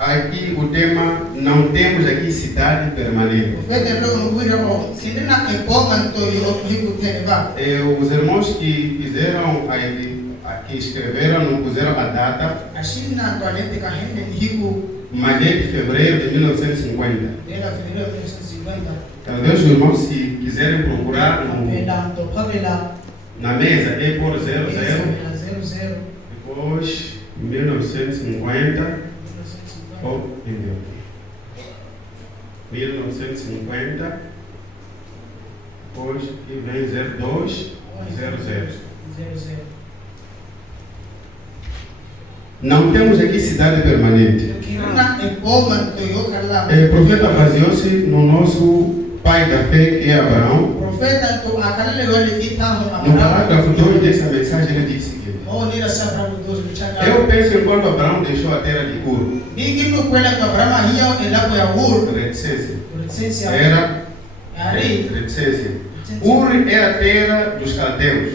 Aqui o tema, não temos aqui cidade permanente. Os irmãos que fizeram, que escreveram, não puseram a data, mas é de fevereiro de 1950. Talvez os irmãos, se quiserem procurar na mesa, é por 00, depois 1950. Oh, entendeu? 1950, depois que vem 0200. Não temos aqui cidade permanente. O profeta baseou-se no nosso pai da fé, que é Abraão. No parágrafo 2 dessa mensagem ele disse que eu penso enquanto Abraão deixou a terra de Ur, Ur é a terra dos caldeus.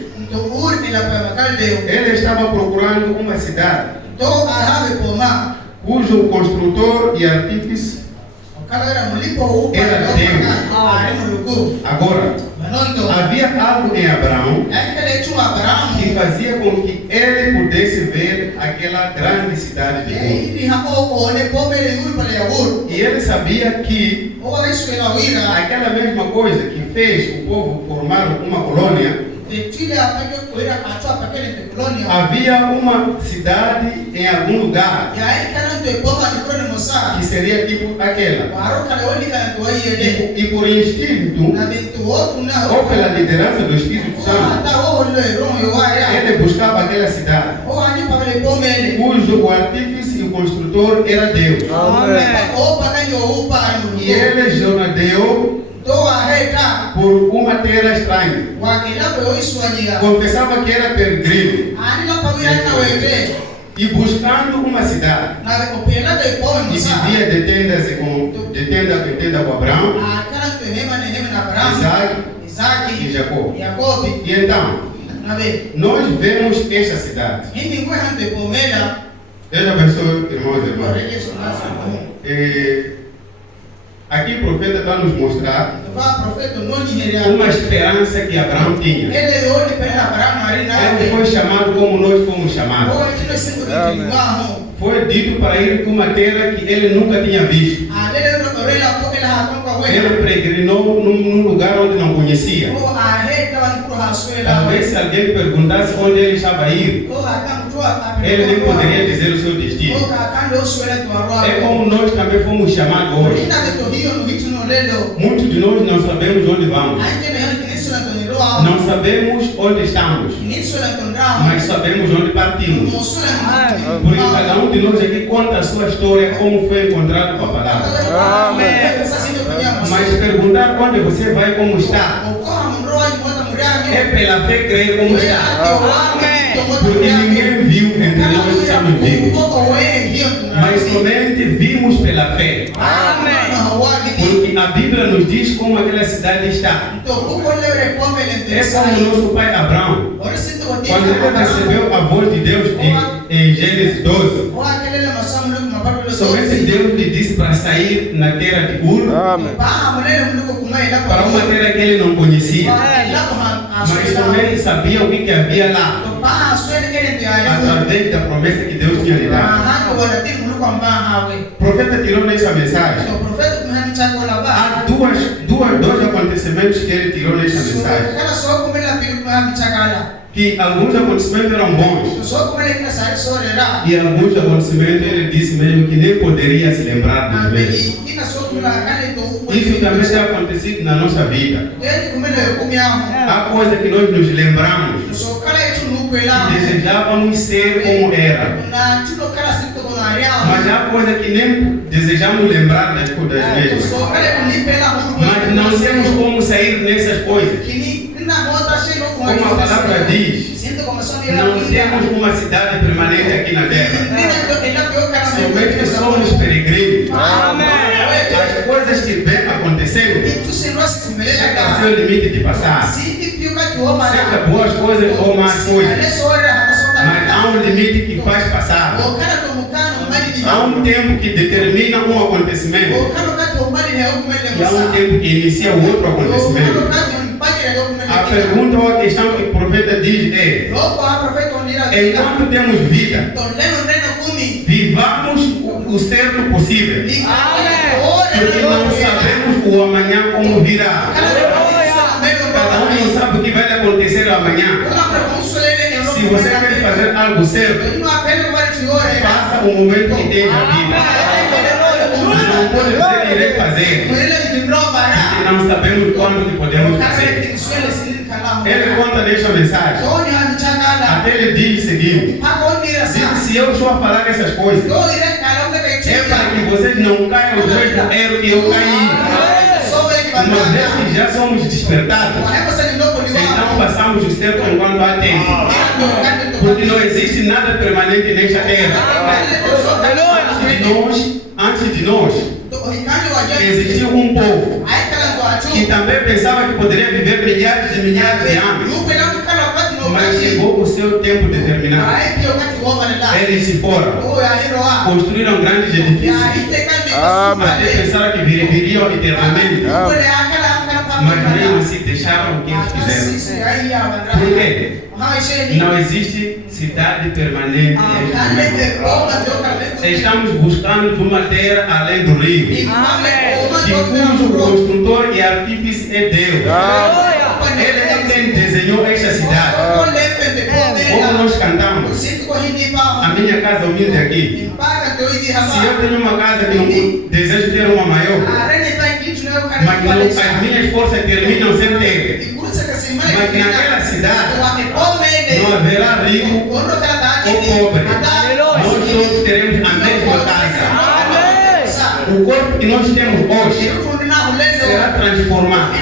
Ele estava procurando uma cidade cujo construtor e artífice era Deus. Agora, havia algo em Abraão que fazia com que ele pudesse ver aquela grande cidade de Ur. E ele sabia que aquela mesma coisa que fez o povo formar uma colônia, havia uma cidade em algum lugar que seria tipo aquela. E por instinto, ou pela liderança do Espírito Santo, ele buscava aquela cidade, cujo artífice e o construtor era Deus. E ele jornadeou por uma terra estranha. Confessava que era peregrino e buscando uma cidade. E vivia de tenda em tenda com Abraão, Isaac e Jacó. E então, nós vemos esta cidade. Deus abençoe, irmãos e irmãs. Aqui o profeta vai nos mostrar uma esperança que Abraão tinha. Ele foi chamado como nós fomos chamados. Foi dito para ir para uma terra que ele nunca tinha visto. Ele peregrinou num lugar onde não conhecia. Talvez se alguém perguntasse onde ele estava a ir, ele nem poderia dizer o seu destino. É como nós também fomos chamados hoje. Muitos de nós não sabemos onde vamos. Não sabemos onde estamos, mas sabemos onde partimos. Porque cada um de nós aqui conta a sua história, como foi encontrado com a palavra. Mas perguntar onde você vai, como está, é pela fé crer como está. Porque ninguém viu entre nós que estamos vivos, mas somente vimos pela fé. Porque a Bíblia nos diz como aquela cidade está. É como nosso pai Abraão, quando ele recebeu a voz de Deus em Gênesis 12, somente Deus lhe disse para sair na terra de Ur, para uma terra que ele não conhecia, mas somente sabia o que havia lá, através da promessa que Deus tinha lhe dado. O profeta tirou nessa mensagem. Há dois acontecimentos que ele tirou nessa mensagem. Que alguns acontecimentos eram bons, e alguns acontecimentos ele disse mesmo que nem poderia se lembrar dos mesmos. Isso também tem acontecido na nossa vida. Há coisas que nós nos lembramos, que desejávamos ser como era, mas há coisas que nem desejamos lembrar das mesmas. Mas não temos como sair nessas coisas. Como a palavra diz, não temos uma cidade permanente aqui na terra. Somente somos peregrinos. As coisas que vêm acontecendo chegam ao seu limite de passar. Seja boas coisas ou más coisas, mas há um limite que faz passar. Há um um tempo que determina um acontecimento. E há um tempo que inicia o outro acontecimento. A pergunta ou a questão que o profeta diz é: enquanto temos vida, vivamos o certo possível. Porque não sabemos o amanhã como virá. Cada um não sabe o que vai acontecer amanhã. Se você quer fazer algo certo, faça o momento que tem na vida. Não pode dizer irei fazer, porque não sabemos quando que podemos fazer. Ele conta nesta mensagem. Até ele diz o seguinte: se eu estou a falar essas coisas, é para que vocês não caiam no mesmo erro que eu caí. Uma vez que já somos despertados, então passamos o certo enquanto há tempo. Porque não existe nada permanente nesta terra. Antes de nós, existiu um povo que também pensava que poderia viver milhares de anos. Mas chegou o seu tempo determinado. Eles se foram, construíram grandes edifícios, até pensaram que viveriam eternamente. Mas mesmo assim deixaram o que eles fizeram. Por quê? Não existe cidade permanente. Estamos buscando uma terra além do rio, que cujo construtor e artífice é Deus. Ele é quem desenhou esta cidade. Como nós cantamos, a minha casa humilde aqui. Se eu tenho uma casa que não desejo ter uma maior, mas as minhas forças terminam sem ter. Mas naquela cidade não haverá rico ou pobre. Nós todos teremos a mesma casa. O corpo que nós temos hoje será transformado.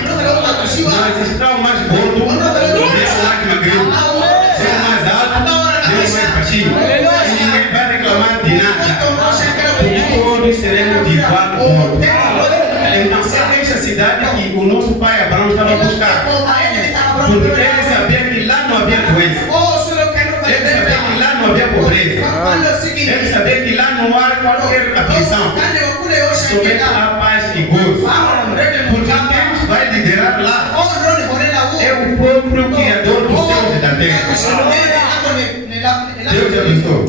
Nós estaremos mais gordos, será mais magrinho, será mais alto, será mais baixinho. E ninguém vai reclamar de nada. Porque todos seremos de igual modo. Então, é esta cidade que o nosso pai Abraão estava buscando. Porque ele sabia que lá não havia doença. Ele sabia que lá não havia pobreza. Ele sabia que lá não há qualquer aflição. Somente a paz e gozo. Porque quem vai liderar lá é o próprio Criador dos céus e da terra. Deus abençoe.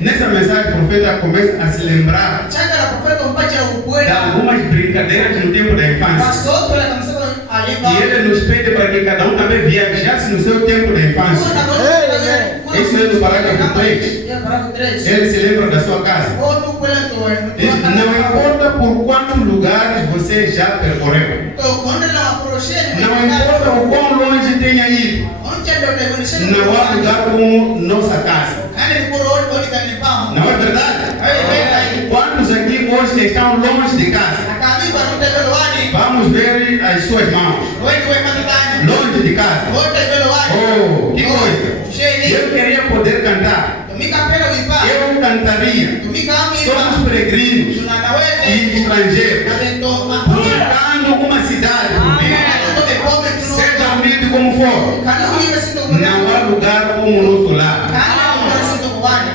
Nessa mensagem, o profeta começa a se lembrar de algumas brincadeiras no tempo da infância. E ele nos pede para que cada um também viajasse no seu tempo da infância. Isso é no parágrafo 3. Ele se lembra da sua casa. Diz: não importa por quantos lugares você já percorreu, não importa o quão longe tenha ido, não há lugar como nossa casa. Não é verdade? Quantos aqui hoje estão longe de casa? Vamos ver as suas mãos. Longe de casa. Oh, que coisa! Eu queria poder cantar. Eu cantaria. Somos peregrinos e estrangeiros, buscando uma cidade. Seja humilde como for, não há lugar como o nosso lar.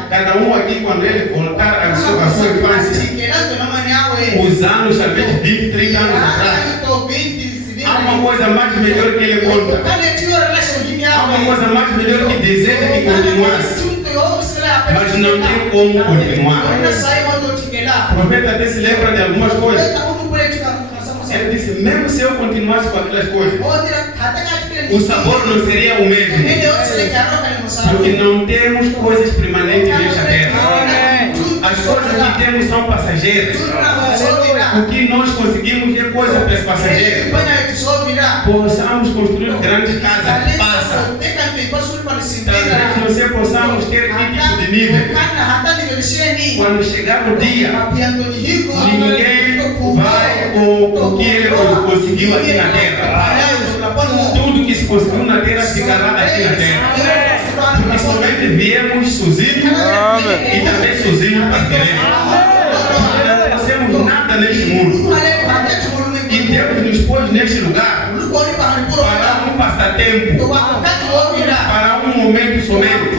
Cada um aqui, quando ele voltar à sua infância, os anos, talvez 20, 30 anos atrás, há uma coisa mais melhor que ele conta. Há uma coisa mais melhor que deseja que continuasse, mas não tem como continuar. O profeta até se lembra de algumas coisas. Ele disse: mesmo se eu continuasse com aquelas coisas, o sabor não seria o mesmo. Porque não temos coisas permanentes nesta terra. As coisas que temos são passageiras. O que nós conseguimos é coisa passageira. Possamos construir grandes casas, passa. Talvez nós possamos ter que tipo de nível. Quando chegar no dia, ninguém vai com o que ele conseguiu aqui na terra. Tudo que se conseguiu na terra ficará aqui na terra. Porque somente viemos sozinhos e também sozinhos partiremos. Não fazemos nada neste mundo. E Deus nos pôs neste lugar para um passatempo, para um momento somente.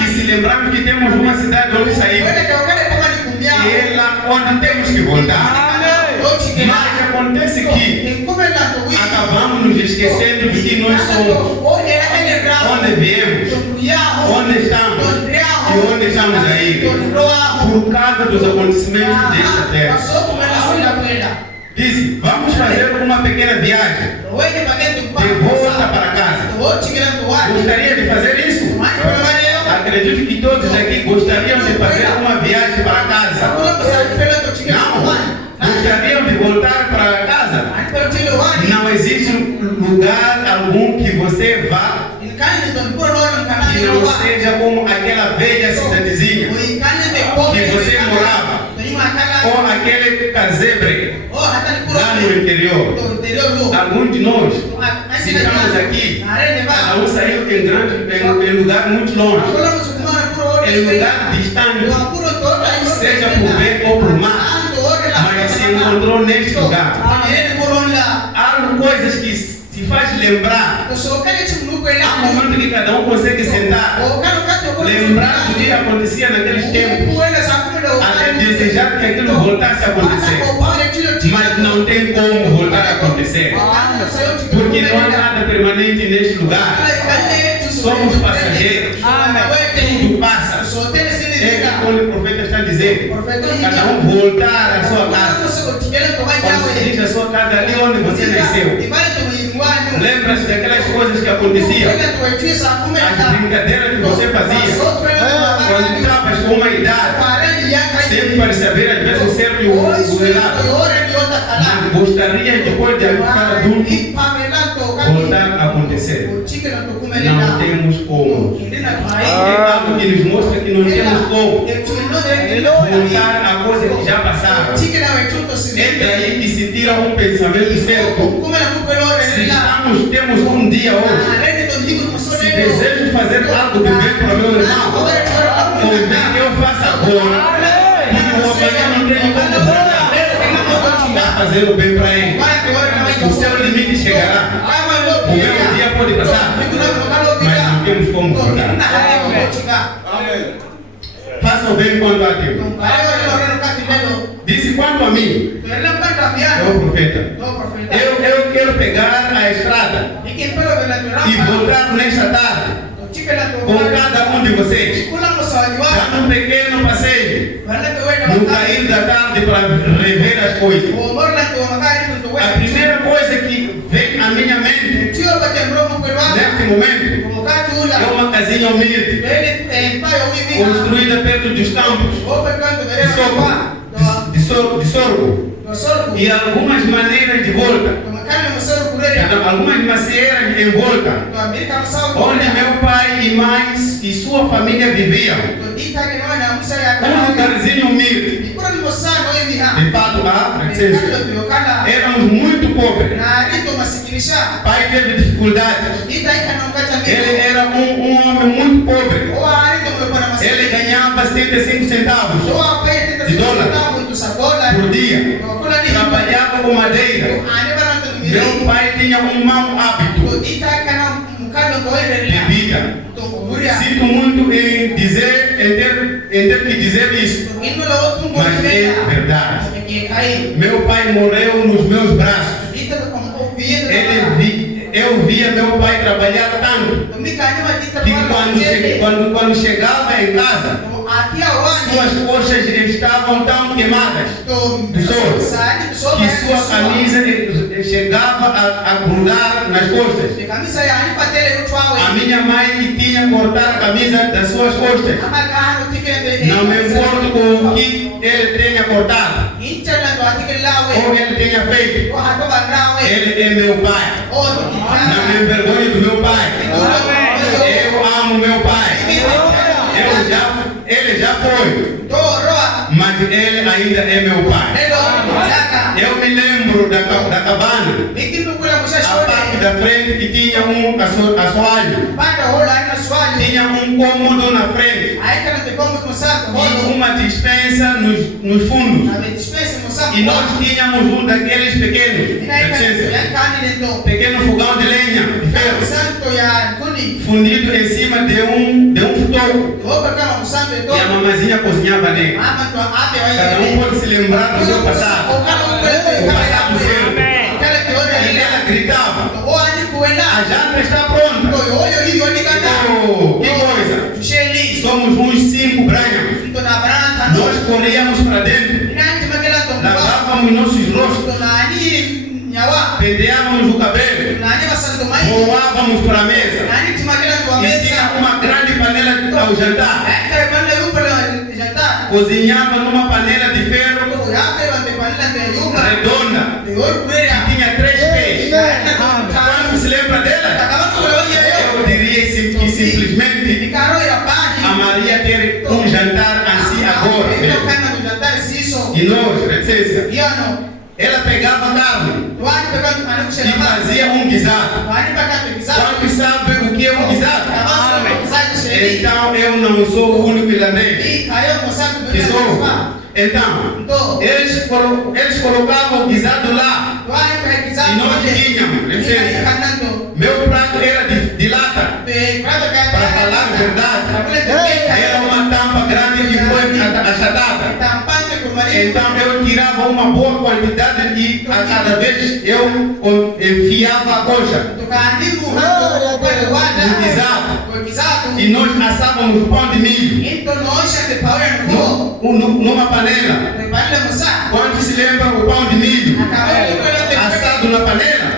E se lembrarmos que temos uma cidade onde saímos, ela onde temos que voltar. Mas acontece que acabamos nos esquecendo de que nós somos, onde viemos, onde estamos e onde estamos a ir, por causa dos acontecimentos desta terra. Diz, vamos fazer uma pequena viagem de volta para casa. Gostaria de fazer isso? Acredito que todos aqui gostariam de fazer uma viagem para casa. Não? Gostariam de voltar para casa? Não existe lugar algum que você vá que não seja como aquela velha cidadezinha que você morava, ou aquele casebre lá no interior. Alguns de nós, se estamos aqui, cada um saiu em lugar muito longe, em lugar distante, seja por bem ou por mal, mas se encontrou neste lugar. Há coisas que se faz lembrar. Há um momento que cada um consegue sentar, lembrar do que acontecia naqueles tempos, até desejar que aquilo voltasse a acontecer, mas não tem como voltar a acontecer, porque não há nada permanente neste lugar. Somos passageiros, tudo passa. É como o profeta está dizendo, cada um voltar à sua casa. Quando se diz a sua casa, ali onde você nasceu, lembra-se daquelas coisas que aconteciam, as brincadeiras que você fazia, quando estavas com uma idade, sempre para saber às vezes o certo e o errado, mas gostaria depois de ficar adulto voltar a acontecer. Não temos como. É algo que nos mostra que não temos como voltar a coisa que já passaram. É daí que se tira um pensamento certo. Se temos um dia hoje, se desejo fazer algo de bem para o meu irmão, convém que eu faça agora, porque o amanhã não tem como voltar a fazer o bem para ele. O seu limite chegará. O meu dia pode passar, mas não temos como voltar. Faça o bem quando há tempo. Disse quanto a mim, o profeta, eu quero pegar a estrada e voltar nesta tarde com cada um de vocês, dar um pequeno passeio no cair da tarde para rever as coisas. A primeira coisa que vem à minha mente neste momento é uma casinha humilde, construída perto dos campos de sorgo, e algumas maneiras de volta, algumas macieiras em volta, onde meu pai e mãe e sua família viviam. Um lugarzinho humilde. De fato, éramos muito pobres. Pai teve dificuldades. Ele era um homem muito pobre. Ele ganhava 75 centavos de dólar por dia. Trabalhava com madeira. Meu pai tinha um mau hábito: bebida. Sinto muito em ter que dizer isso, mas é verdade. Meu pai morreu nos meus braços. Eu via meu pai trabalhar tanto que quando chegava em casa, suas coxas estavam tão queimadas do sol que sua camisa chegava a grudar nas costas. A minha mãe tinha cortado a camisa das suas costas. Não me importo com o que ele tenha cortado ou ele tenha feito. Ele é meu pai. Não me envergonhe do meu pai. Eu amo meu pai. Ele já foi, mas ele ainda é meu pai. Eu me lembro da cabana, a parte da frente que tinha um assoalho, tinha um cômodo na frente e uma dispensa nos fundos. E nós tínhamos um daqueles pequenos, pequeno fogão de lenha, de ferro. fundido em cima de um fogo. E a mamazinha cozinhava nele. Cada um pode se lembrar do seu passado. O passado seu. E ela gritava: a janta está pronta. Oh, que coisa! Somos uns 5 branhos. Nós corríamos para dentro. Lavávamos nossos rostos. Penteávamos o cabelo. Voávamos para a mesa. E tinha uma grande panela ao jantar. Cozinhava numa panela de ferro redonda. Tinha 3 peixes. Quando se lembra dela? Eu diria que simplesmente amaria ter um jantar assim agora mesmo. E nós, licença, ela pegava carne e fazia um guisado. Quando sabe o que é um guisado? Então eu não sou o único irlandês. Então, eles colocavam o guisado lá. E nós tínhamos, licença, meu prato era de lata. Para falar a verdade, era uma tampa grande que foi achatada. Então eu tirava uma boa quantidade e a cada vez eu enfiava a coxa no guisado. E nós assávamos pão de milho numa panela. Quando se lembra o pão de milho assado na panela,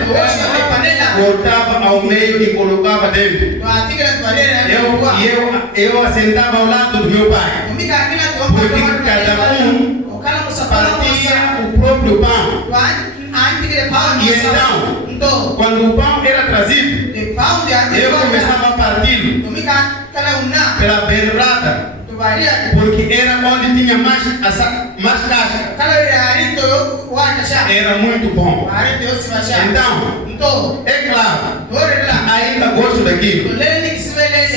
cortava ao meio e colocava dentro. Eu assentava ao lado do meu pai, porque cada um partia o próprio pão. E então, quando o pão era trazido, eu começava a partir pela beirada, porque era onde tinha mais caixa. Era muito bom. Então, é claro, ainda gosto daquilo.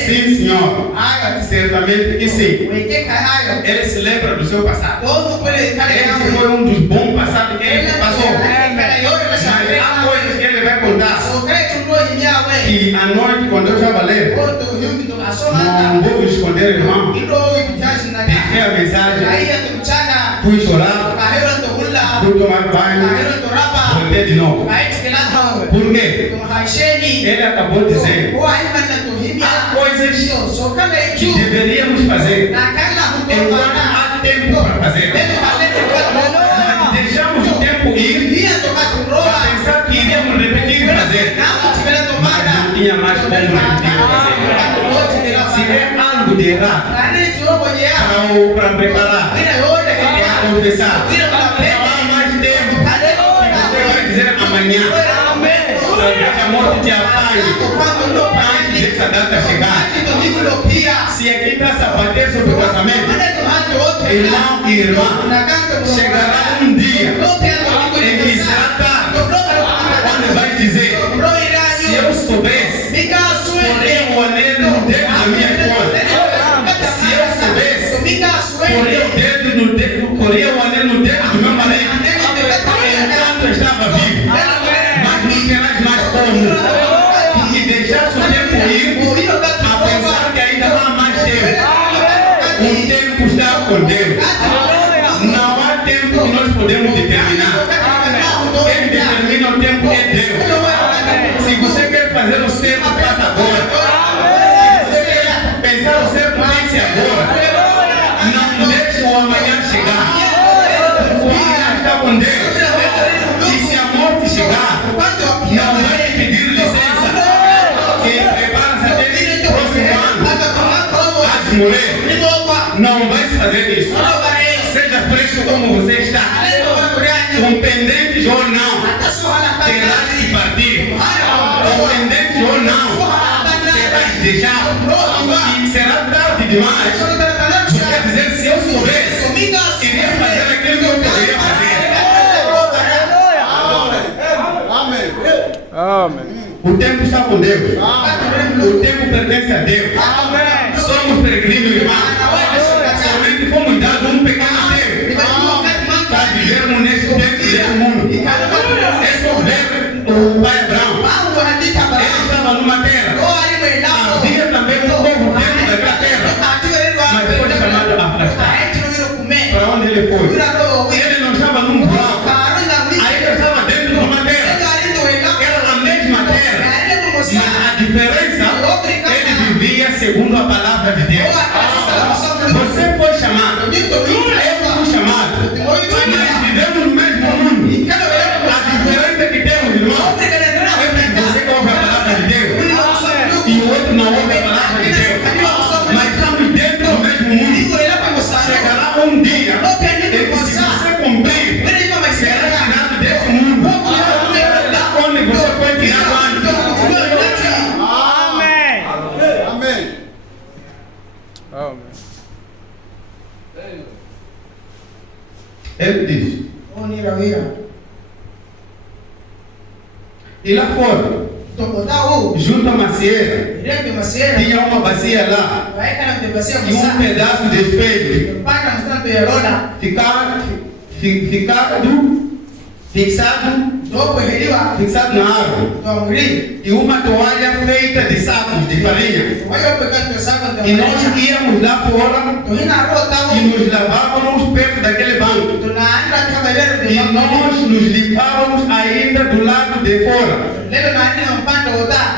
Sim, senhor. Certamente que sim. Ele se lembra do seu passado. Esse foi um dos bons passados que ele passou. Mas há coisas que ele vai contar. E à noite, quando eu estava lendo, não vou esconder, irmão, deixei a mensagem, fui chorar, fui tomar banho, voltei de novo. Por quê? Ele acabou de dizer: há coisas que deveríamos fazer enquanto há tempo para fazer. Deixamos o tempo ir para pensar que iríamos repetir e fazer, mas não tinha mais como repetir e fazer. Se é algo de errado para preparar, para confessar, não há mais tempo. Você vai dizer amanhã. Talvez a morte te apague antes dessa data chegar. Se aqui está sapateiro sobre o casamento, irmão e irmã, chegará um dia em que será tarde, onde vai dizer: se eu soubesse, poria o anel no dedo da minha esposa. Se eu soubesse, poria o anel no dedo do meu marido, enquanto eu estava vivo. Mas não terás mais como. E deixaste o tempo ir a pensar que ainda há mais tempo. O tempo está com Deus. Não há tempo que nós podemos determinar. Quem determina o tempo é Deus. Se você quer fazer o certo, faça agora. Se você quer pensar o certo, pense agora. Não deixe o amanhã chegar. O amanhã está com Deus. E se a morte chegar, não vai te pedir licença. E prepara-se até o próximo ano. As mulheres, não vai fazer isso. Seja fresco como você está. Com pendentes ou não, terás que partir. Com pendentes ou não, terás que deixar. E será tarde demais. Você dizer: se eu soubesse, iria fazer aquilo que eu poderia fazer. Amém. O tempo está com Deus. O tempo pertence a Deus. Somos peregrinos, irmão. Somente fomos dados um pequeno tempo para vivermos neste tempo deste mundo. Esse é o Pai Abraão. Ele estava numa terra segundo a palavra de Deus. Você foi chamado. Eu fui chamado. Mas vivemos no mesmo mundo. A diferença que temos, irmão, é que você ouve a palavra de Deus e o outro não ouve a palavra de Deus. Mas estamos dentro do mesmo mundo. Chegará um dia que se você cumprir, será tirado desse mundo. Da onde você foi tirado antes. Ele diz. E lá fora, junto à macieira, tinha uma bacia lá e um pedaço de espelho fixado na árvore, e uma toalha feita de sacos de farinha. E nós íamos lá fora e nos lavávamos perto daquele banco. E nós nos limpávamos ainda do lado de fora.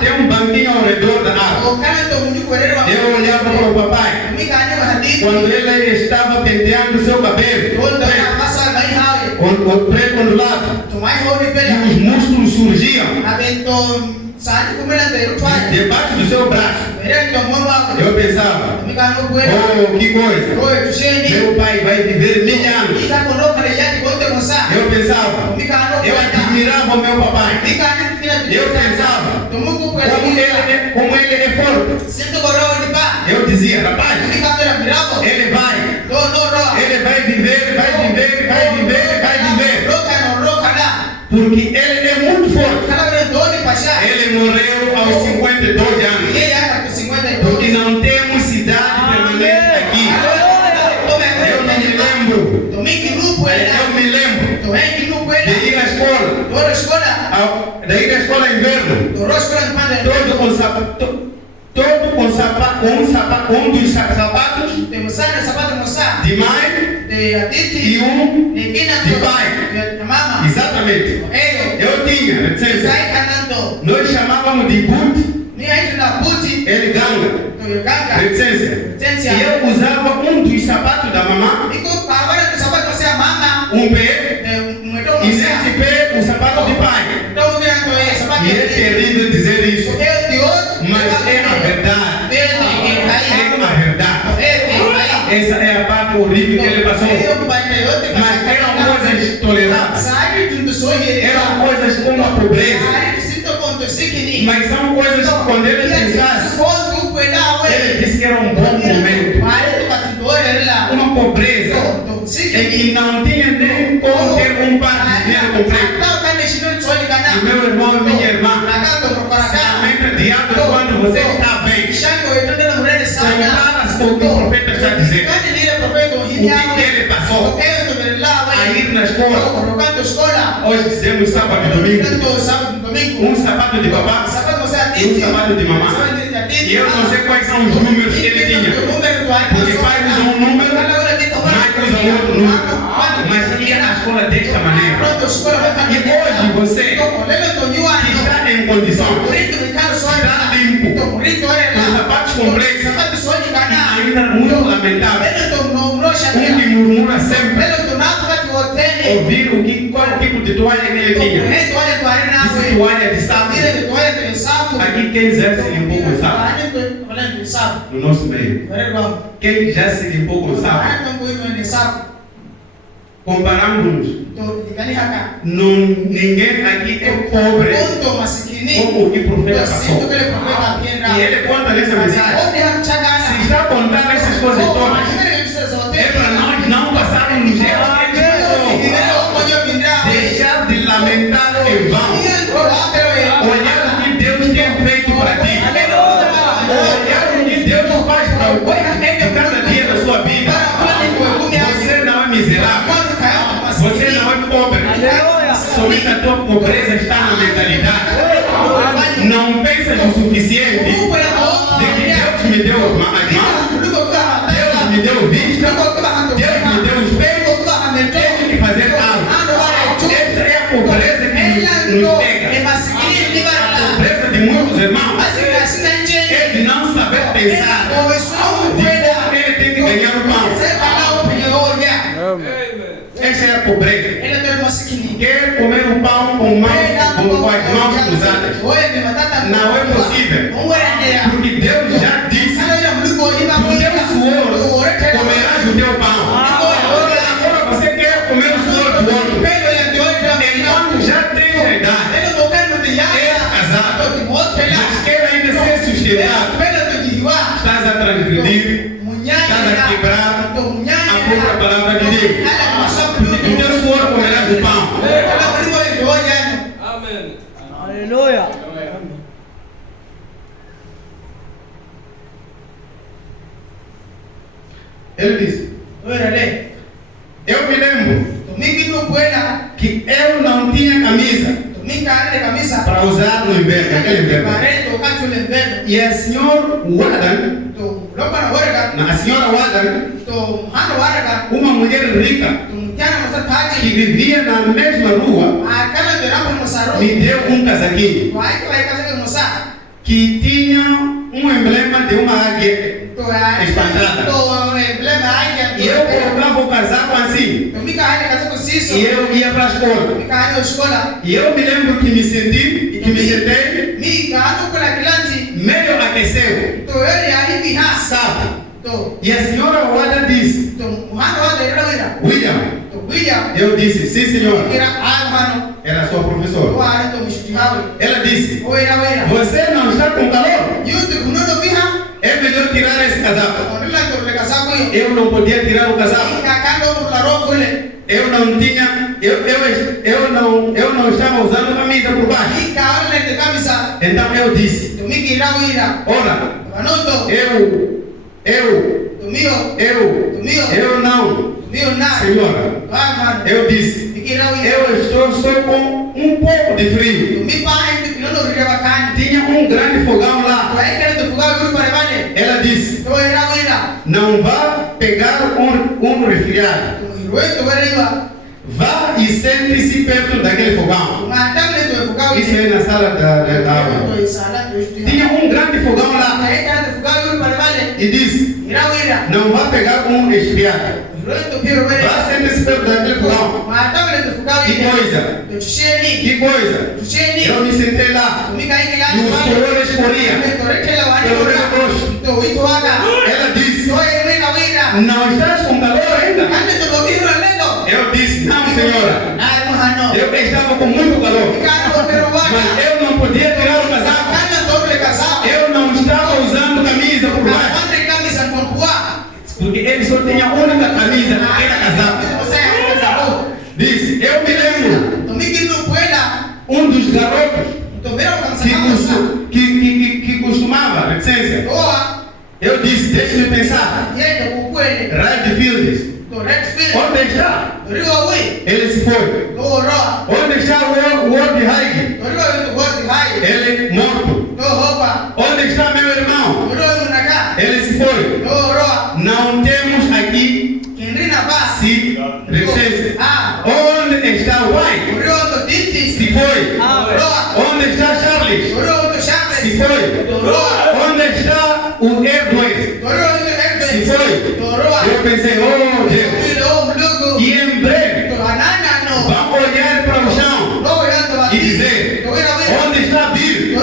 Tem um banquinho ao redor da árvore. Eu olhava para o papai quando ele estava penteando seu cabelo preto ondulado, e os músculos surgiam debaixo do seu braço. Eu pensava, oh, que coisa, meu pai vai viver 1000 anos. Eu pensava, eu admirava o meu papai. Eu pensava, como ele é forte. Eu dizia, rapaz, ele vai viver. Porque ele é muito forte. Ele morreu aos 52 anos. Porque não temos cidade permanente aqui. Eu não me lembro. Eu me lembro de ir à escola. De ir à escola inverno. Todo com sapato. Um dos sapatos de mãe e um de pai. Exatamente. Eu tinha, licença. Nós chamávamos de boot. Ele ganga. Licença. E eu usava um dos sapatos da mamãe. Um pé. E nesse pé o sapato de pai. E é terrível dizer isso. Mas é a verdade. Essa é a parte horrível que ele passou. Mas eram coisas toleráveis. Eram coisas como a pobreza. Mas são coisas que quando ele pensasse, ele disse que era um bom momento. Uma pobreza em que não tinha nem como ter um par de dinheiro completo. E meu irmão e minha irmã, realmente diabo quando você está bem. Compara-se com o que o profeta está dizendo. O que ele passou a ir na escola. Hoje dizemos sábado e domingo. Um sapato de babá e um sapato de mamá. E eu não sei quais são os números que ele tinha. Porque pai usa um número, mãe usa outro número. Mas ia na escola desta maneira. E hoje você está em condição, está limpo, com sapatos complexos, ainda muito lamentável. Um que murmura sempre. Ouvir qual tipo de toalha que ele tinha. Disse toalha de sapo. Aqui quem já se limpou com sapo? No nosso meio. Quem já se limpou com sapo? Comparamos. Ninguém aqui é pobre como o que o profeta passou. E ele conta nessa mensagem. Se está contando essas coisas todas, é para nós não passarmos no gelo. Deixar de lamentar em vão. Olhar o que Deus tem feito para ti. Olhar o que Deus faz para cada dia da sua vida. Você não é miserável. Você não é pobre. Somente a tua pobreza está na mentalidade. Não pensas o suficiente de que Deus me deu as mãos, Deus me deu vista, Deus me deu espelho, tenho que fazer algo. Essa é a pobreza que nos pega. A pobreza de muitos irmãos é de não saber pensar. Essa é a pobreza. Quer comer o pão com as mãos cruzadas. Não é possível. Porque Deus já disse: do teu suor comerás o teu pão. Agora você quer comer o suor do outro. Enquanto já tem a idade, é casado, mas quer ainda ser sustentado. Estás a transgredir, estás a quebrar a própria palavra de Deus. Porque do teu suor comerás o pão. Amém. Aleluia. Ele disse: eu me lembro que eu não tinha camisa para usar no inverno, naquele inverno. E a senhora Wadan, uma mulher rica que vivia na mesma rua, me deu um casaquinho que tinha um emblema de uma águia espantada. E eu colocava o casaco assim. E eu ia para a escola. E eu me lembro que me sentei, meio aqueceu. Sabe? E a senhora Wada disse: William. Eu disse: sim, senhora. Era sua professora. Ela disse: você não está com calor? É melhor tirar esse casaco. Eu não podia tirar o casaco. Eu não tinha, eu não estava usando camisa por baixo. Então eu disse: ora, eu não, senhora. Eu disse: eu estou só com um pouco de frio. Tinha um grande fogão lá. Ela disse: não vá pegar um resfriado. Vá e sente-se perto daquele fogão. Isso é na sala da aula. Tinha um grande fogão lá. E disse: não vá pegar um resfriado. Vá sente-se perto daquele fogão. Que coisa. Eu me sentei lá. E os colores corriam. Ela disse: não estás com calor ainda? Eu disse: não, senhora. Eu estava com muito calor. Mas eu não podia tirar o casaco. Eu não estava usando camisa por baixo. Porque ele só tinha a única camisa, era casaco. Disse: eu me lembro, um dos garotos que costumava, licença. Eu disse: deixe-me pensar. Redfield. Onde está? Ele se foi. Onde está o Wordhide? Ele morto. Onde está meu irmão? Ele se foi. Não temos aqui se licença. Onde está o White? Se foi. Onde está Charles? Se foi. Onde está o Edward? Se foi. Eu pensei: oh Deus. E em breve vamos olhar para o chão e dizer: onde está Bill?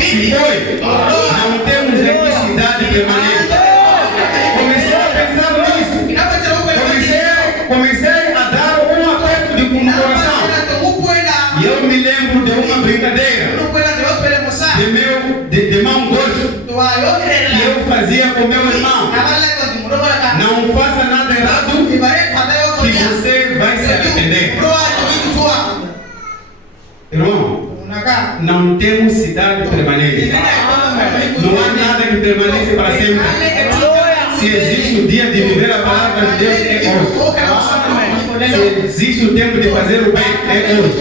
Se foi. Não temos aqui cidade permanente. Comecei a pensar nisso. Comecei a dar um aperto de coração. E eu me lembro de uma brincadeira de mão gosto que eu fazia com meu irmão. Não faça nada errado que você vai se arrepender. Irmão, não temos cidade permanente. Não há nada que permanece para sempre. Se existe o dia de viver a palavra de Deus, é hoje. Se existe o tempo de fazer o bem, é hoje.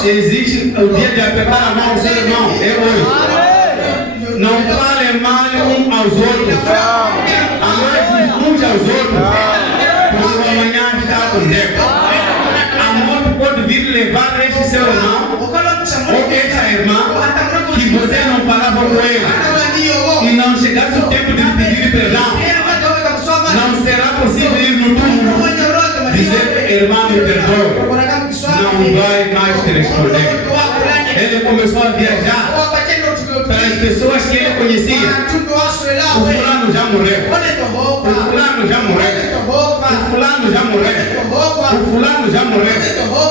Se existe o dia de apertar a mão do seu irmão, é hoje. Não fale mal um aos outros. Amar uns aos outros. Porque amanhã está com Deus. A morte pode vir levar este seu irmão ou esta irmã que você não falava com ele. E não chegasse o tempo de pedir perdão. Não será possível ir no túmulo dizer: irmão, me perdoe, não vai mais te responder. Ele começou a viajar para as pessoas que ele conhecia. O fulano já morreu. O fulano já morreu. O fulano já morreu. O fulano já morreu.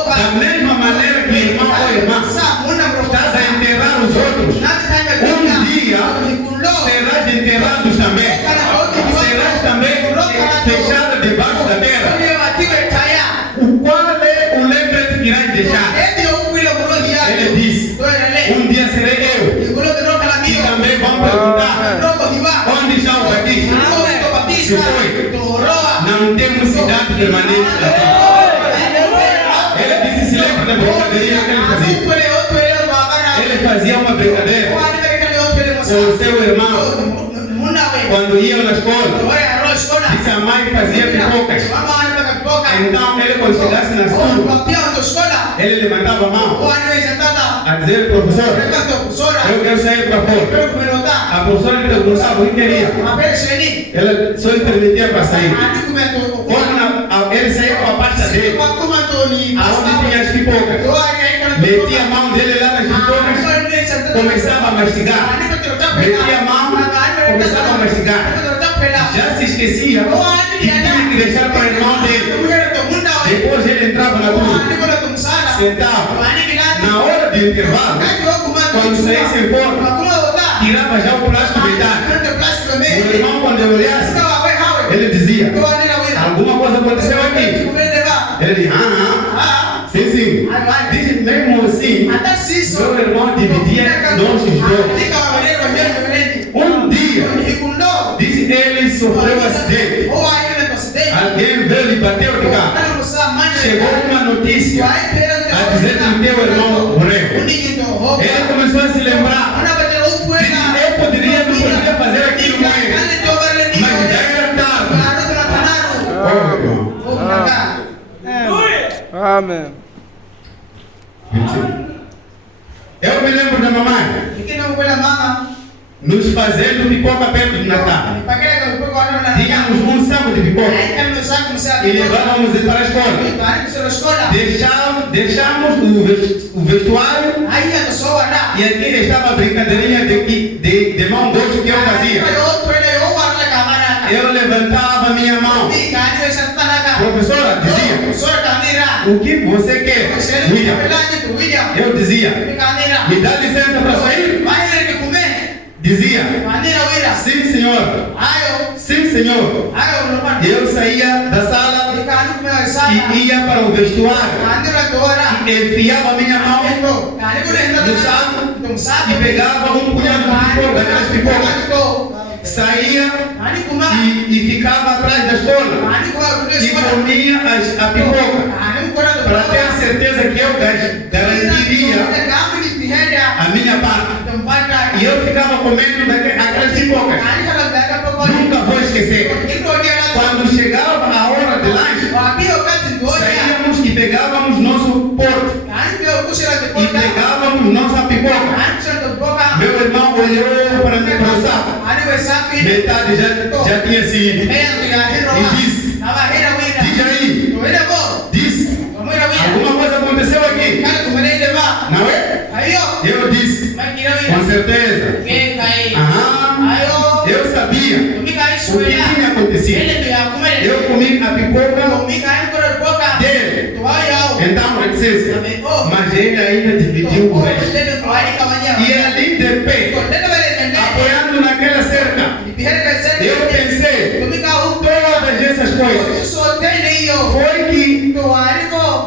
Da mesma maneira que irmão ou irmã estás a enterrar os outros, um dia serás enterrados também. Serás também deixado debaixo da terra. Qual é o lembrete que irás deixar? Ele disse, um dia serei eu. E também vão perguntar, onde está o Batista? Se foi, não temos cidade permanente aqui. Ele disse, se lembra da brincadeira que ele fazia? Ele fazia uma brincadeira com o seu irmão. Quando iam na escola, disse a mãe fazia pipocas. Então ele, quando chegasse na escola, ele levantava a mão a dizer, professor, eu quero sair para fora. A professora perguntava o que queria. Ela só lhe permitia para sair. Quando ele saía com a pasta dele, aonde tinha as pipocas, metia a mão dele lá nas pipocas, começava a mastigar. Metia a mão, começava a mastigar. Já se esquecia que tinha que deixar para o irmão dele. Depois ele entrava na turma, sentava. Na hora de intervalo, quando saísse embora, tirava já o plástico metade. O irmão, quando eu olhasse, ele dizia, alguma coisa aconteceu aqui. Ele dizia, sim. Diz mesmo assim, meu irmão dividia nossos dois. Um dia, diz ele sofreu um acidente. Alguém veio e bateu de carro. Chegou uma notícia a dizer que o teu irmão morreu. Ele começou a se lembrar. Eu poderia fazer aquilo com ele, mas já era tarde. Amém. Eu me lembro da mamãe nos fazendo pipoca perto de Natal. Tínhamos um saco de pipoca e levávamos para a escola. Deixamos o vestuário e aqui estava a brincadeirinha de mão doce que eu fazia. Eu levantava minha mão. Professora dizia, o que você quer? William. Eu dizia, me dá licença para sair? Dizia, sim senhor. Sim senhor. Eu saía da sala e ia para o vestuário e enfiava minha mão no saco e pegava um punhado de pipoca, saía e ficava atrás da escola e comia a pipoca para ter certeza que eu garantiria a minha parte. E eu ficava comendo aquelas pipocas. Nunca vou esquecer. Quando chegava a hora de lanche, saíamos e pegávamos nosso porto e pegávamos nossa pipoca. Meu irmão olhou para mim para o saco. Metade já tinha se ido. E disse, disse, alguma coisa aconteceu aqui. Não é? Eu disse, com certeza. Eu sabia o que tinha acontecido. Eu comi a pipoca dele. Então ele disse, mas ele ainda dividiu o resto. E ali de pé, apoiando naquela cerca, eu pensei, todas essas coisas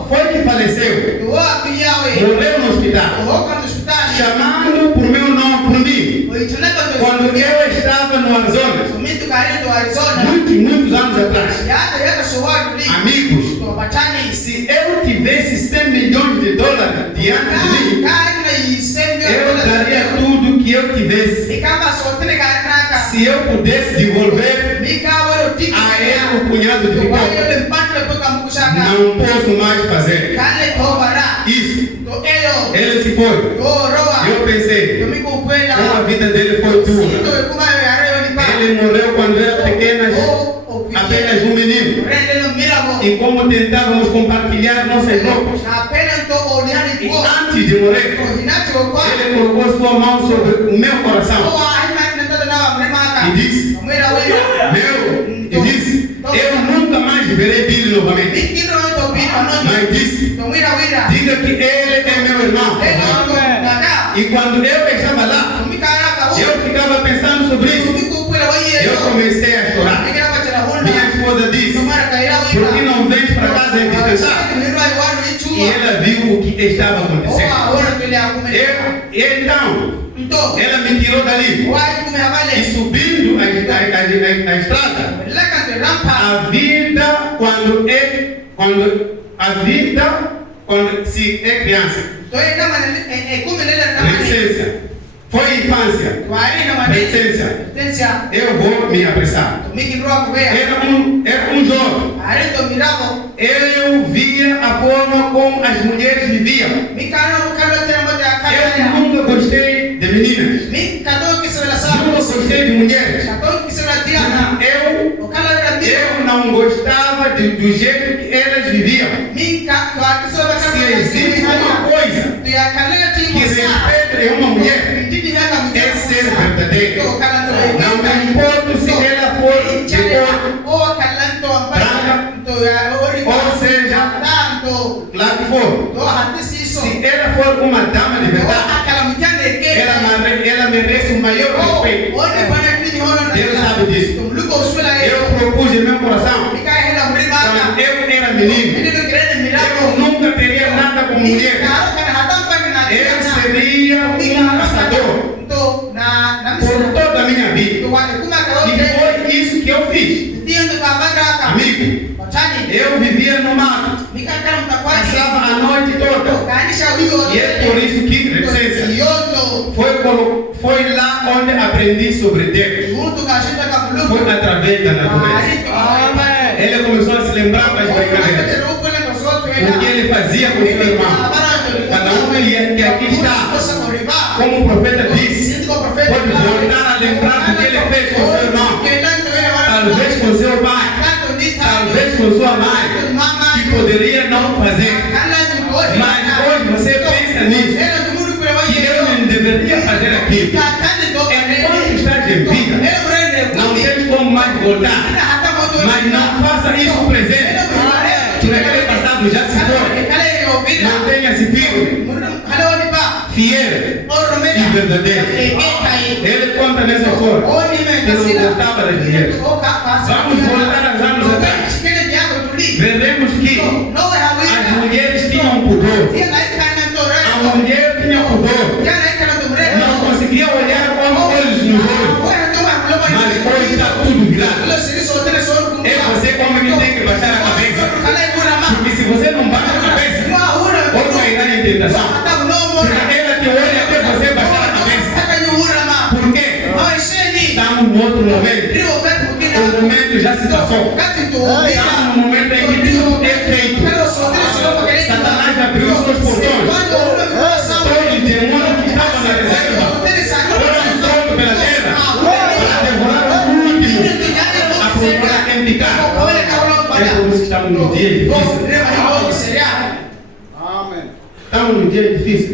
foi que faleceu, morreu no hospital, chamando por meu nome, por mim, quando eu estava no Arizona, muitos anos atrás. Amigos, se eu tivesse 100 milhões de dólares diante de mim, eu daria tudo que eu tivesse. Se eu pudesse devolver a ele o punhado de pipoca, não posso mais fazer isso. Ele se foi. Eu pensei, a vida dele foi dura. Ele morreu quando era pequeno, apenas um menino. e como tentávamos compartilhar nossas roupas. E antes de morrer, ele colocou sua mão sobre o meu coração e disse, eu nunca mais verei Billy novamente. Mas disse, diga que ele é meu irmão. E quando eu estava lá, eu ficava pensando sobre isso. Eu comecei a chorar. Minha esposa disse, por que não vens para casa e descansar? E ela viu o que estava acontecendo. Então, ela me tirou dali. E subindo a estrada, a vida quando se é criança, adolescência, foi infância, adolescência, eu vou me apressar. Era um jovem. Eu via a forma como as mulheres viviam. Eu nunca gostei de meninas. Nunca gostei de mulheres. Eu não gostava do jeito que elas viviam. Se existe uma coisa que respeita uma mulher, é ser verdadeira. Não me importa se ela for de cor branca, ou seja, lá que for. Se ela for uma dama de verdade, ela merece o maior respeito. Deus sabe disso. Eu propus em meu coração, quando eu era menino, eu nunca teria nada com mulher. Eu seria um caçador por toda a minha vida. E foi isso que eu fiz. Amigo, eu vivia no mato, passava a noite toda. E é por isso que, licença, foi lá onde aprendi sobre Deus. Foi através da natureza. Ele começou a se lembrar das brincadeiras. O que ele fazia com seu irmão. Cada um que aqui está, como o profeta disse, pode voltar a lembrar do que ele fez com seu irmão. Talvez com seu pai, talvez com sua mãe, que poderia não fazer. Mas hoje você pensa nisso, que eu não deveria fazer aquilo. Enquanto estás em vida, não tens como mais voltar. Mas não faça isso presente. Que naquele passado já se foi. Mantenha-se firme, fiel e verdadeiro. Ele conta nessa forma que não gostava das mulheres. Vamos voltar aos anos atrás. Veremos que as mulheres tinham pudor. A mulher tinha pudor. Não conseguia olhar com olhos nos olhos. Mas hoje está tudo virado. É você homem que tem que baixar a cabeça. Porque se você não baixa a cabeça, ou vai entrar em tentação. Porque ela que olha até você baixar a cabeça. Por quê? Estamos no outro momento. O momento já se passou. Estamos no momento em que tudo é feito. Satanás abriu os seus portões. Todo demônio que estava na reserva foi solto pela terra para devorar o último, a procurar quem ficar. É por isso que estamos num dia difícil. Estamos num dia difícil.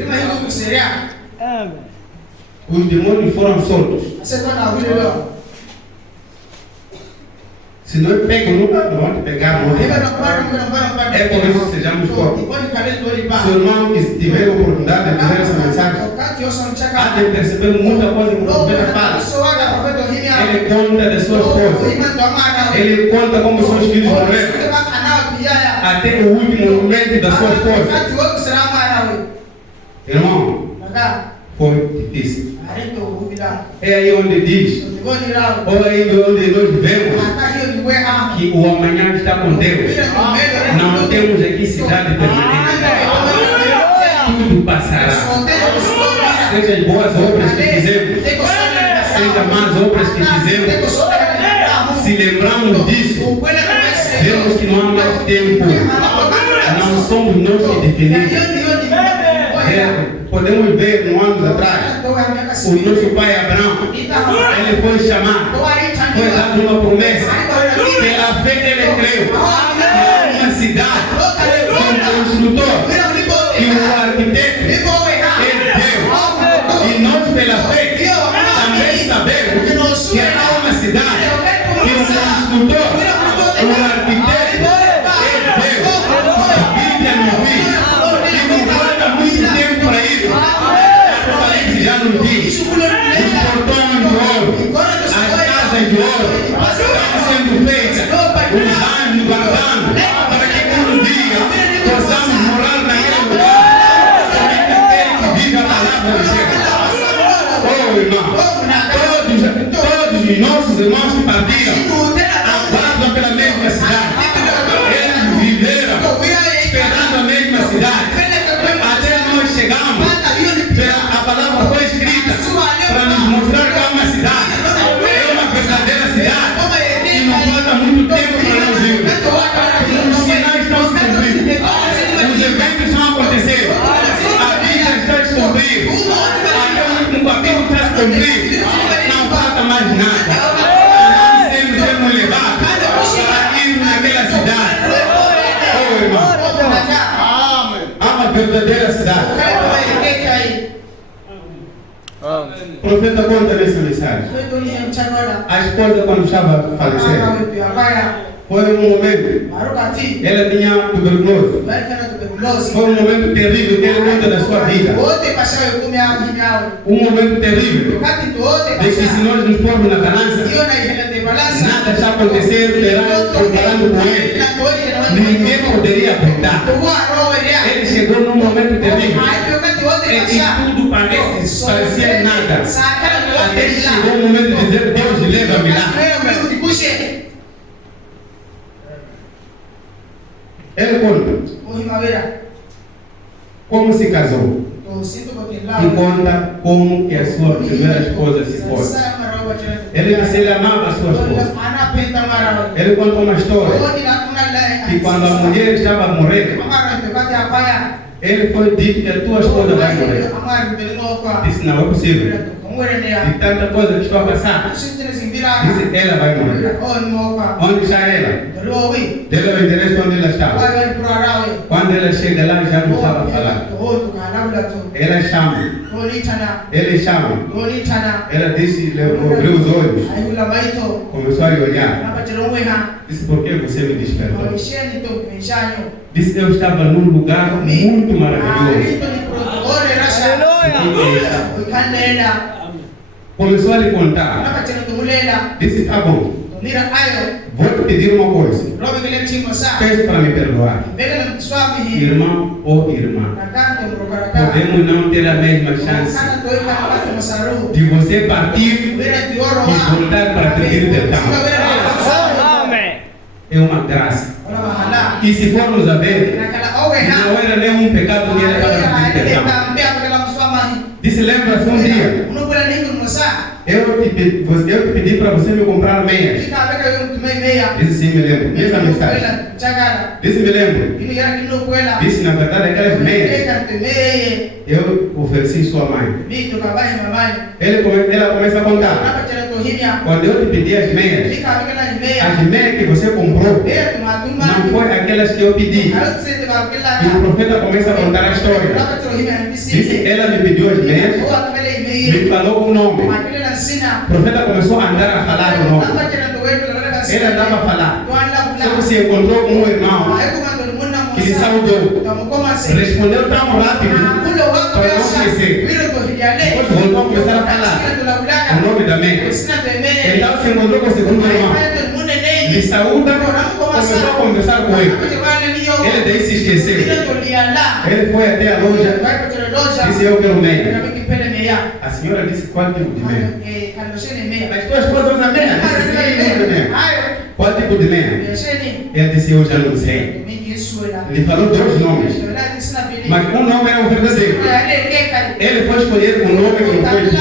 Os demônios foram soltos. Se não pegam, não vão pegar. É por isso que sejamos fortes. Se o irmão que tiver a oportunidade de dizer essa mensagem, há de perceber muita coisa que o profeta fala. Ele conta da sua esposa. Ele conta como seus filhos morreram. Até o último momento da sua esposa. Irmão, foi difícil. É aí onde diz, ou aí onde nós vemos que o amanhã está com Deus. Não temos aqui cidade permanente. Tudo passará. Seja as boas obras que fizemos, seja más obras que fizemos, se lembramos disso, vemos que não há mais tempo. Não somos nós que definimos. Podemos ver no anos atrás, o nosso pai Abraão, ele foi chamado, foi dado uma promessa, pela fé ele creu, uma cidade, um construtor e um arquiteto é Deus. E nós, pela fé, também sabemos que há uma cidade que um construtor, um arquiteto é Deus. A Bíblia não diz, e não falta muito tempo para isso. Apocalipse já não diz. Os portões de ouro, as casas de ouro estão sendo feitas, os anjos guardando, para que um dia possamos morar naquele lugar. Somente aquele que vive a palavra de Deus. Oh, irmão, todos os nossos irmãos que partiram aguardam pela mesma cidade. Eles viveram esperando a mesma cidade. Até nós chegamos, a palavra foi escrita para nos mostrar que há uma cidade. É uma verdadeira cidade. E não falta muito tempo para nós irmos. Os sinais estão se cumprindo. Os eventos estão acontecendo. A Bíblia está a descobrir. Até o último capítulo está a se cumprir. Não falta mais nada. Nós sermos levados para irmos naquela cidade. Oh, irmão. Há uma verdadeira cidade. O profeta conta nessa mensagem. A esposa, quando estava a falecer, foi um momento. Ela tinha tuberculose. Foi um momento terrível que ele conta da sua vida. Um momento terrível. De que se nós nos formos na ganância, nada está acontecendo, comparando com ele. Ninguém poderia aguentar. Ele chegou num momento terrível. E tudo parecia nada. Até que chegou o momento de dizer: Deus, leva-me lá. Ele conta como se casou e conta como que a sua primeira esposa se foi. Ele disse que ele amava a sua esposa. Ele conta uma história que quando a mulher estava a morrer, ele foi dito que a tua esposa vai morrer. Disse: não é possível. De tanta coisa que estou a passar. Disse: ela vai morrer. Onde está ela? Deu o endereço onde ela estava. Quando ela chega lá, já não estava a falar. Ela chama. Ele chama. Ela disse, abriu os olhos. Começou a olhar. Disse: por que você me despertou? Disse: eu estava num lugar muito maravilhoso. Começou a lhe contar. Disse: tá bom, vou te pedir uma coisa. Peço para me perdoar. Irmão ou irmã, podemos não ter a mesma chance de você partir e voltar para pedir perdão. É uma graça. E se formos a ver, não era nenhum pecado que ele estava pedindo perdão. Disse: lembra-se um dia, eu te pedi para você me comprar meias. Disse: sim, me lembro. Mesma mensagem. Disse: me lembro. Disse: na verdade, aquelas meias eu ofereci sua mãe. Ela começa a contar. Quando eu te pedi as meias que você comprou não foi aquelas que eu pedi. E o profeta começa a contar a história. Disse: ela me pediu as meias, me falou o nome. O profeta começou a andar a falar o nome. Ela andava a falar. Só que se encontrou com um irmão que lhe saudou. Respondeu tão rápido para não esquecer. Depois voltou a começar a falar o nome da meia. Então se encontrou com o segundo irmão. Lhe saúda, começou a conversar com ele. Ele daí se esqueceu. Ele foi até a loja. Disse: eu quero meia. A senhora disse: qual tipo de meia? As tuas esposas usam meia? Qual tipo de meia? Ele disse: eu já não sei. Ele falou dois nomes, mas um nome era o verdadeiro. Ele foi escolher um nome que não foi dito,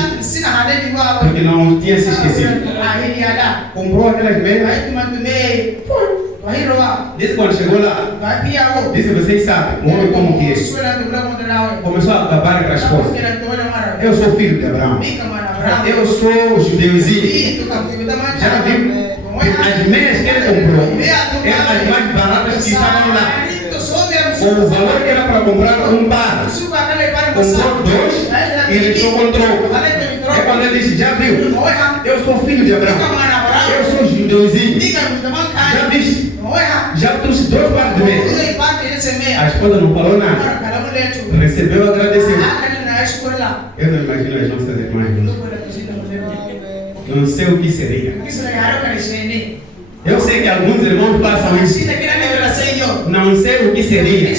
porque não tinha se esquecido. Comprou aquelas meias. Disse: quando chegou lá, disse: vocês sabem o homem como que é. Começou a acabar com as coisas. Eu sou filho de Abraão. Eu sou judeuzinho. Já viu? As meias que ele comprou eram as mais baratas que estavam lá. O valor que era para comprar um par, comprou 2 e ele só encontrou. É quando ele disse, já viu? Eu sou filho de Abraão. Eu sou judeuzinho. Já viste? Já trouxe 2 pares de meias. A esposa não falou nada. Recebeu e agradeceu. Eu não imagino as nossas irmãs. Não sei o que seria. Eu sei que alguns irmãos passam isso. Não sei o que seria.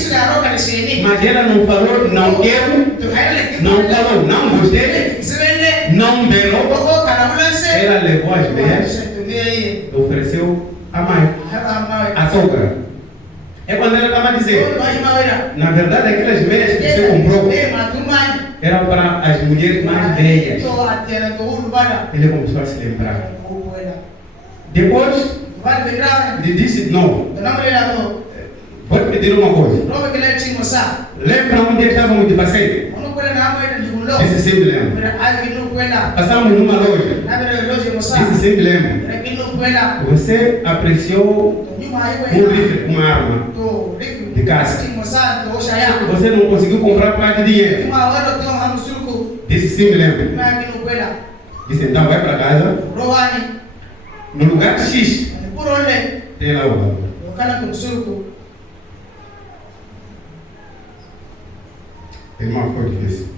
Mas ela não falou, não quero. Não falou, não gostei. Não berrou. Ela levou as meias. Ofereceu a mãe. A sogra. É quando ela estava dizendo. Na verdade, aquelas meias que você comprou eram para as mulheres mais velhas. Ele começou a se lembrar. Depois, ele disse: não, vou te pedir uma coisa. Lembra onde estávamos de passeio? Esse sempre lembra. Passamos numa loja. Esse sempre lembra. Você apreciou um rifle, uma arma de caça. Você não conseguiu comprar parte de dinheiro. Disse sim, me lembro. Disse então vai para casa. No lugar X. Tem lá o valor. Irmão, foi difícil.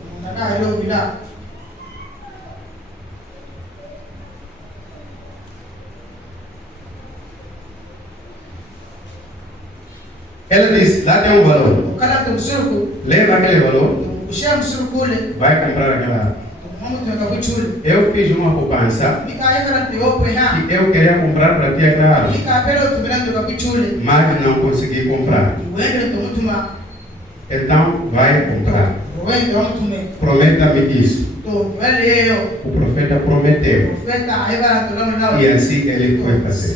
Ela disse, lá tem um valor. Leva aquele valor. Vai comprar aquela. Eu fiz uma poupança. E eu queria comprar para ti aquela arma. Mas não consegui comprar. Então vai comprar. Prometa-me isso. O profeta prometeu. E assim ele foi fazer.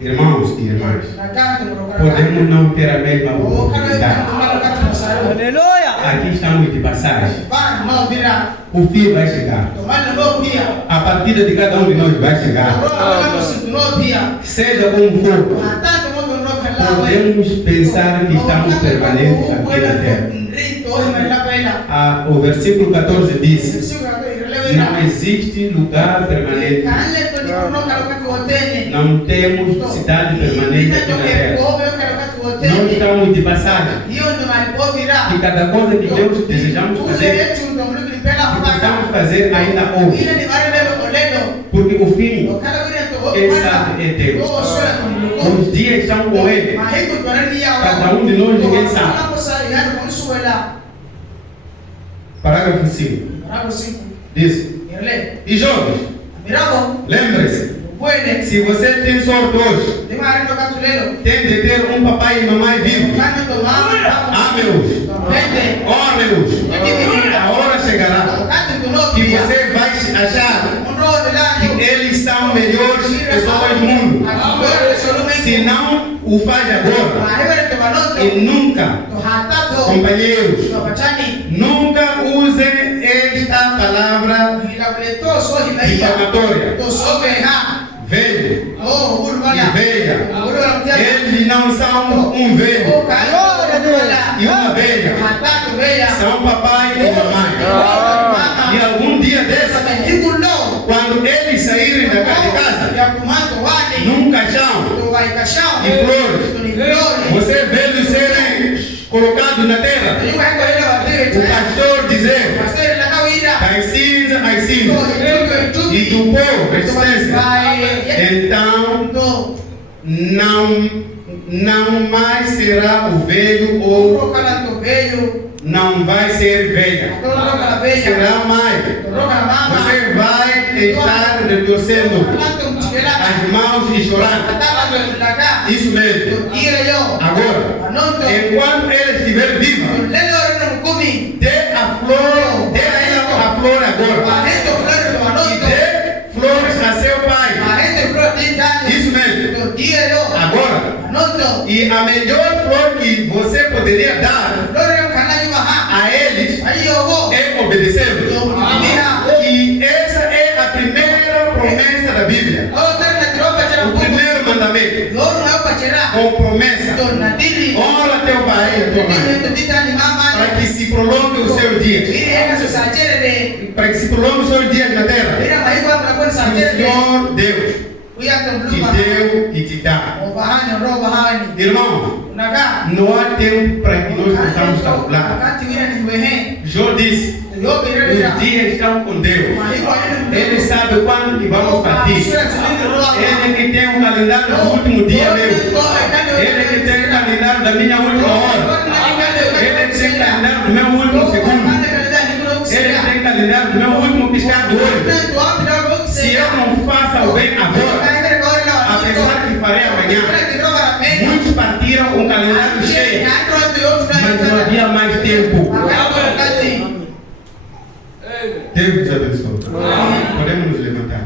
Irmãos e irmãs, podemos não ter a mesma oportunidade. Aleluia! Aqui estamos de passagem. O fim vai chegar. A partida de cada um de nós vai chegar. Seja como for, podemos pensar que estamos permanentes aqui na terra. O versículo 14 diz: não existe lugar permanente. Não temos cidade permanente aqui na terra. Nós estamos de passagem. E cada coisa que Deus desejamos fazer, precisamos fazer ainda hoje. Porque o fim, Ele sabe, é Deus. Os dias estão com Ele. Cada um de nós, ninguém sabe. Parágrafo 5. Diz: e jovens, lembre-se, se você tem sorte hoje, tem de ter um papai e mamãe vivos. Ame-os, honre-os. A hora chegará que você vai achar que eles são melhores pessoas do mundo. Se não o faz agora, e nunca, companheiros, nunca usem esta palavra difamatória. Velho e velha, eles não são um velho e uma velha, são papai e mamãe. E algum dia desse, quando eles saírem da casa, num caixão de flores, você vê eles serem colocados na terra, o pastor dizer: as cinzas, e do povo, resistência. Então, não mais será o velho ou não vai ser velha. Será mais. Você vai estar retorcendo as mãos e chorando. Isso mesmo. Agora, enquanto ela estiver viva, dê a ela a flor agora. E dê flores a seu pai. Isso mesmo. Agora. E a melhor flor que você poderia dar a eles é obedecê-los. E essa é a primeira promessa da Bíblia. O primeiro mandamento, com promessa, honra teu pai e tua mãe, para que se prolongue o seu dia. Para que se prolongue o seu dia na terra. O Senhor Deus te deu e te dá. Irmão, não há tempo para que nós possamos calcular. Jó disse: os dias estão com Deus. Ele sabe quando que vamos partir. Ele que tem um calendário do último dia meu. Ele que tem o calendário da minha última hora. Ele que tem o calendário do meu último segundo. Ele que tem o calendário do meu último piscar do olho. Se eu não faço o bem agora, apesar que farei amanhã, muitos partiram com o calendário cheio, mas não havia mais tempo. Deus nos abençoe. Podemos nos levantar.